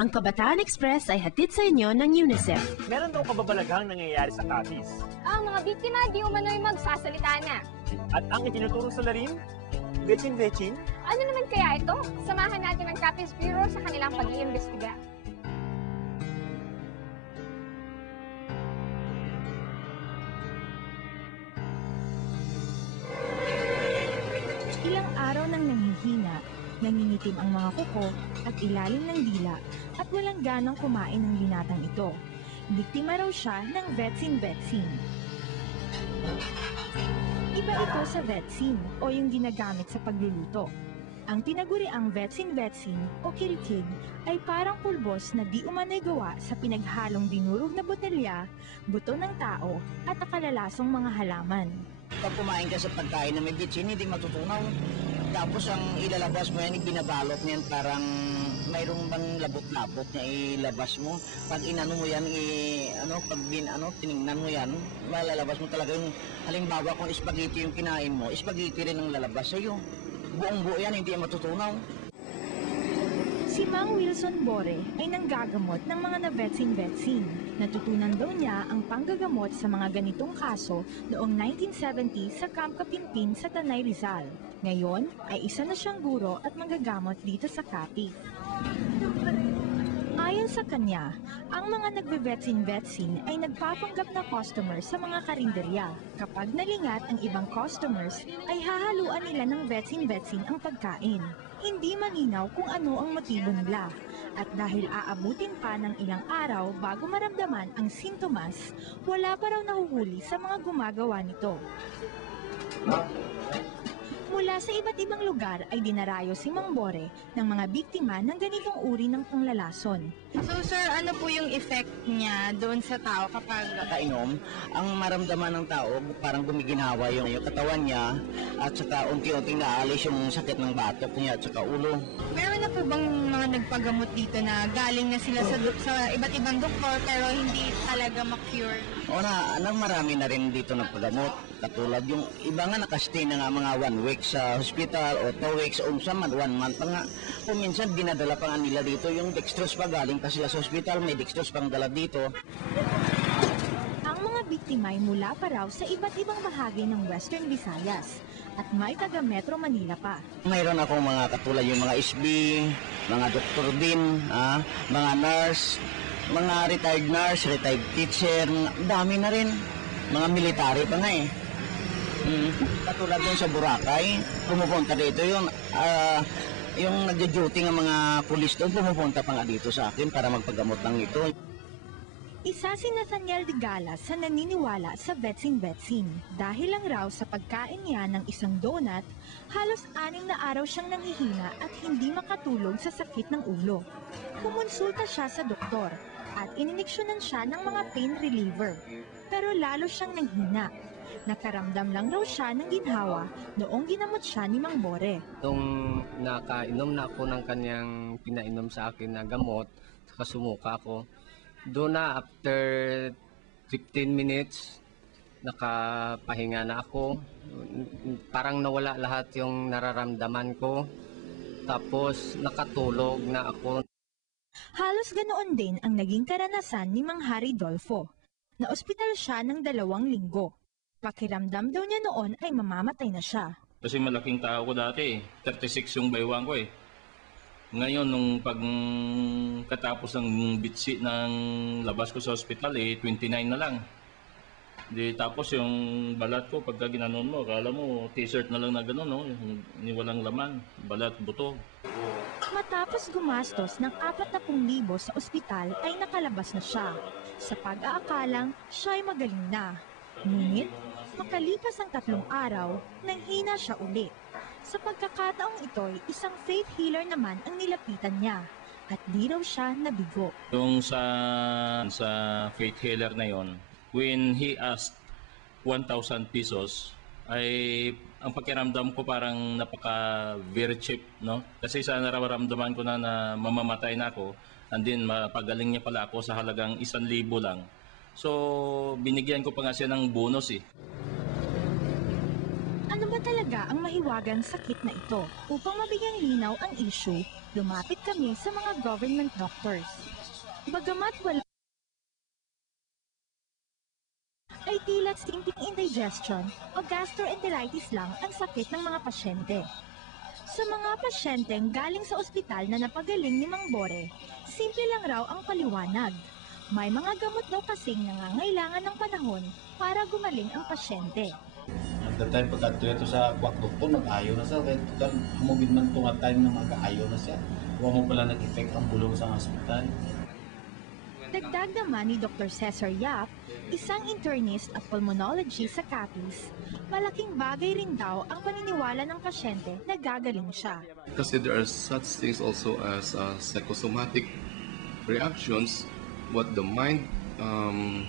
Ang Kabataan Express ay hatid sa inyo ng UNICEF. Meron daw kababalaghang nangyayari sa Capiz. Ang mga biktima di umano'y magsasalita na. At ang itinuturo sa larim, Vechin-Vechin. Ano naman kaya ito? Samahan natin ang Capiz Bureau sa kanilang pag-iimbestiga. Ilang araw nang nanghihina, nangingitim ang mga kuko at ilalim ng dila at walang ganang kumain ng binatang ito. Biktima raw siya ng Vechin-Vechin. Iba ito sa Vecin o yung ginagamit sa pagluluto. Ang tinaguriang Vechin-Vechin o kirikig ay parang pulbos na di umano'y gawa sa pinaghalong dinurog na botelya, buto ng tao at akalalasong mga halaman. Pag kumain ka sa pagkain na may bitsin, hindi matutunaw. Tapos ang ilalabas mo yan, binabalot niyan parang mayroong bang labot-labot na ilabas mo. Pag inano mo yan, tinignan mo yan, malalabas mo talaga yung halimbawa kung spaghetti yung kinain mo, spaghetti rin ang lalabas sa'yo. Buong-buo yan, hindi yan matutunaw. Si Mang Wilson Bore ay nanggagamot ng mga na-Vechin-Vechin. Natutunan daw niya ang panggagamot sa mga ganitong kaso noong 1970 sa Camp Kapinpin sa Tanay Rizal. Ngayon ay isa na siyang guro at manggagamot dito sa Capiz. Ayon sa kanya, ang mga nagbe-Vechin-Vechin ay nagpapanggap na customers sa mga karinderya. Kapag nalingat ang ibang customers, ay hahaluan nila ng Vechin-Vechin ang pagkain. Hindi malinaw kung ano ang motibo nila. At dahil aabutin pa ng ilang araw bago maramdaman ang sintomas, wala pa raw nahuhuli sa mga gumagawa nito. Mula sa iba't ibang lugar ay dinarayo si Mang Bore ng mga biktima ng ganitong uri ng panglalason. So sir, ano po yung effect niya doon sa tao kapag Kainom, ang maramdaman ng tao parang gumiginawa yung katawan niya at saka unti-unting naalis yung sakit ng batok niya at saka ulo. meron na po bang mga nagpagamot dito na galing na sila sa iba't ibang doktor pero hindi talaga ma-cure? O na, marami na rin dito nagpagamot. Katulad yung iba nga nakastay na nga mga 1 week sa hospital o 2 weeks o sa 1 month pa nga. Kung minsan dinadala pa nga nila dito yung dextrose pa galing pa sila sa hospital, may dextrose pang dala dito. Ang mga biktima ay mula pa raw sa iba't ibang bahagi ng Western Visayas at may taga Metro Manila pa. Mayroon akong mga katulad yung mga SB, mga doktor din, mga nurse, mga retired nurse, retired teacher, dami na rin. Mga military pa nga eh. Katulad dun sa Boracay, pumupunta dito yung nagja-duty ng mga pulis doon, pumupunta pa nga dito sa akin para magpagamot ng ito. Isa si Nathaniel de Galas sa naniniwala sa Vechin-Vechin. Dahil lang raw sa pagkain niya ng isang donut, halos 6 na araw siyang nanghihina at hindi makatulog sa sakit ng ulo. Kumonsulta siya sa doktor at ininiksyonan siya ng mga pain reliever. Pero lalo siyang nanghina. Nakaramdam lang raw siya ng ginhawa noong ginamot siya ni Mang Bore. Nung nakainom na ako ng kanyang pinainom sa akin na gamot, saka sumuka ako, doon na after 15 minutes, nakapahinga na ako. Parang nawala lahat yung nararamdaman ko. Tapos nakatulog na ako. Halos ganoon din ang naging karanasan ni Mang Harry Dolfo. Na-ospital siya ng 2 linggo. Pakiramdam daw niya noon ay mamamatay na siya. Kasi malaking tao ko dati, 36 yung baywang ko eh. Ngayon, nung katapos ng bitsi ng labas ko sa ospital, 29 na lang. Tapos yung balat ko, pagka ginanon mo, akala mo t-shirt na lang na gano'n, no? Yung walang laman, balat, buto. Matapos gumastos ng 40,000 sa ospital ay nakalabas na siya. Sa pag-aakalang siya ay magaling na. Ngunit, makalipas ang 3 araw, nanghina siya ulit. Sa pagkakataong ito'y isang faith healer naman ang nilapitan niya at di raw siya nabigo. Yung sa faith healer na yon, when he asked 1,000 pesos, ay ang pakiramdam ko parang napaka very cheap, no? Kasi sa nararamdaman ko na mamamatay na ako, and then mapagaling niya pala ako sa halagang 1,000 lang. So binigyan ko pa nga siya ng bonus eh. Ano ba talaga ang mahiwagang sakit na ito? Upang mabigyang linaw ang issue, lumapit kami sa mga government doctors. Bagamat wala ay tila simpleng indigestion o gastroenteritis lang ang sakit ng mga pasyente. Sa mga pasyenteng galing sa ospital na napagaling ni Mang Bore, simple lang raw ang paliwanag. May mga gamot daw kasing nangangailangan ng panahon para gumaling ang pasyente. At the time pagkatuya to sa kwak doktor, nag-ayaw na siya. Kaya hamugin man ito nga time na mag-ayaw na siya. Huwag mo pala nag-effect ang bulong sa hospital. Dagdag naman ni Dr. Cesar Yap, isang internist at pulmonology sa Capiz, malaking bagay rin daw ang paniniwala ng pasyente na gagaling siya. Kasi there are such things also as psychosomatic reactions. What the mind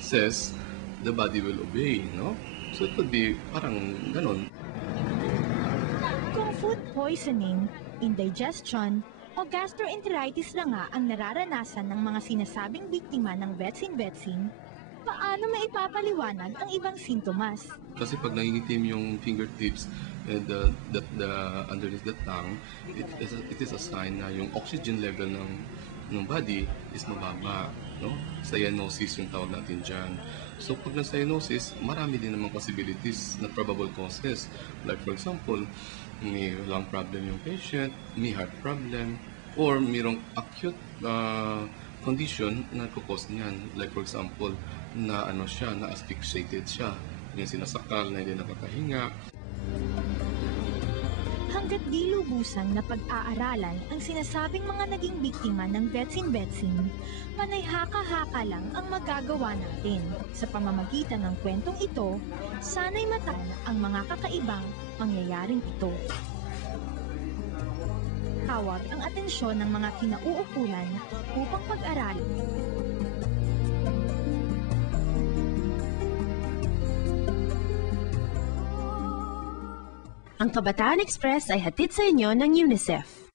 says, the body will obey, no? So it could be parang ganon. Kung food poisoning, indigestion, o gastroenteritis na nga ang nararanasan ng mga sinasabing biktima ng vetsin-vetsin, paano maipapaliwanag ang ibang sintomas? Kasi pag nangingitim yung fingertips and the underneath the tongue, it is a sign na yung oxygen level ng body is mababa, no? Cyanosis yung tawag natin dyan. So pag na-cyanosis, marami din namang possibilities na probable causes. Like for example, may lung problem yung patient, may heart problem, or mayroong acute condition na kukos niyan. Like for example, na ano siya, na asphyxiated siya, yung sinasakal na hindi nakakahinga. Hanggat di lubusang na pag-aaralan ang sinasabing mga naging biktima ng vetsin-vetsin, panay haka-haka lang ang magagawa natin. Sa pamamagitan ng kwentong ito, sana'y matahan ang mga kakaibang pangyayaring ito. Tawag ang atensyon ng mga kinauukulan upang pag-aralin. Ang Kabataan Express ay hatid sa inyo ng UNICEF.